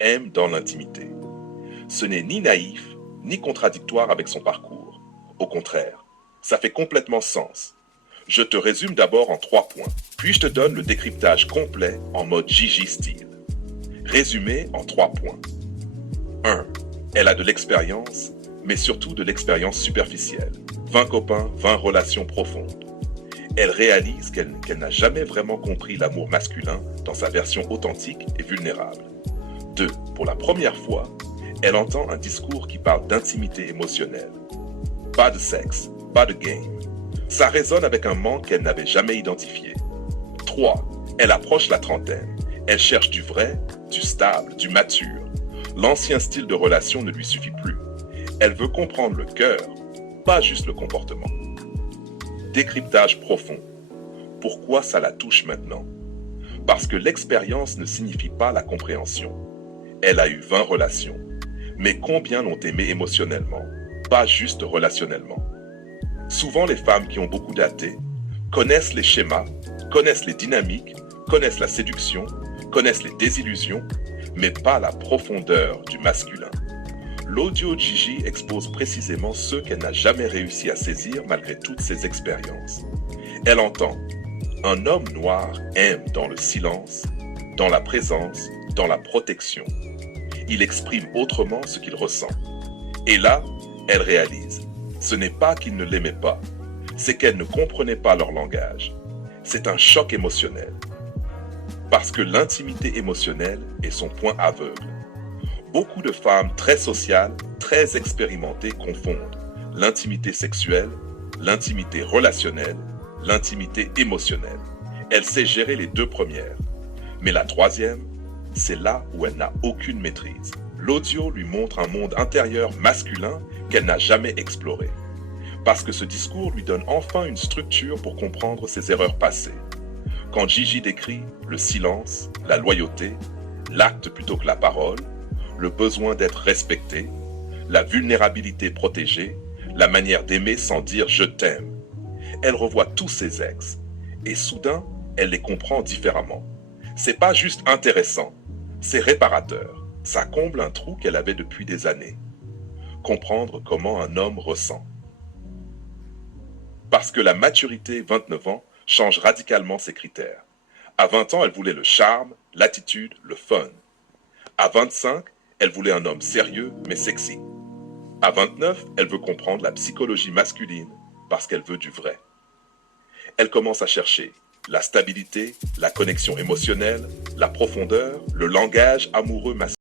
aime dans l'intimité. Ce n'est ni naïf, ni contradictoire avec son parcours. Au contraire, ça fait complètement sens. Je te résume d'abord en 3 points, puis je te donne le décryptage complet en mode Gigi style. Résumé en 3 points. 1. Elle a de l'expérience, mais surtout de l'expérience superficielle. 20 copains, 20 relations profondes. Elle réalise qu'elle n'a jamais vraiment compris l'amour masculin dans sa version authentique et vulnérable. 2. Pour la première fois, elle entend un discours qui parle d'intimité émotionnelle. Pas de sexe, pas de game. Ça résonne avec un manque qu'elle n'avait jamais identifié. 3. Elle approche la trentaine. Elle cherche du vrai, du stable, du mature. L'ancien style de relation ne lui suffit plus. Elle veut comprendre le cœur, pas juste le comportement. Décryptage profond. Pourquoi ça la touche maintenant? Parce que l'expérience ne signifie pas la compréhension. Elle a eu 20 relations. Mais combien l'ont aimée émotionnellement, pas juste relationnellement? Souvent, les femmes qui ont beaucoup daté connaissent les schémas, connaissent les dynamiques, connaissent la séduction, connaissent les désillusions, mais pas la profondeur du masculin. L'audio Gigi expose précisément ceux qu'elle n'a jamais réussi à saisir malgré toutes ses expériences. Elle entend « Un homme noir aime dans le silence, dans la présence, dans la protection. Il exprime autrement ce qu'il ressent. » Et là, elle réalise « Ce n'est pas qu'il ne l'aimait pas, c'est qu'elle ne comprenait pas leur langage. » C'est un choc émotionnel. Parce que l'intimité émotionnelle est son point aveugle. Beaucoup de femmes très sociales, très expérimentées confondent l'intimité sexuelle, l'intimité relationnelle, l'intimité émotionnelle. Elle sait gérer les 2 premières. Mais la troisième, c'est là où elle n'a aucune maîtrise. L'audio lui montre un monde intérieur masculin qu'elle n'a jamais exploré. Parce que ce discours lui donne enfin une structure pour comprendre ses erreurs passées. Quand Gigi décrit le silence, la loyauté, l'acte plutôt que la parole, le besoin d'être respecté, la vulnérabilité protégée, la manière d'aimer sans dire « je t'aime », elle revoit tous ses ex, et soudain, elle les comprend différemment. C'est pas juste intéressant, c'est réparateur. Ça comble un trou qu'elle avait depuis des années. Comprendre comment un homme ressent. Parce que la maturité 29 ans change radicalement ses critères. À 20 ans, elle voulait le charme, l'attitude, le fun. À 25, elle voulait un homme sérieux mais sexy. À 29, elle veut comprendre la psychologie masculine parce qu'elle veut du vrai. Elle commence à chercher la stabilité, la connexion émotionnelle, la profondeur, le langage amoureux masculin.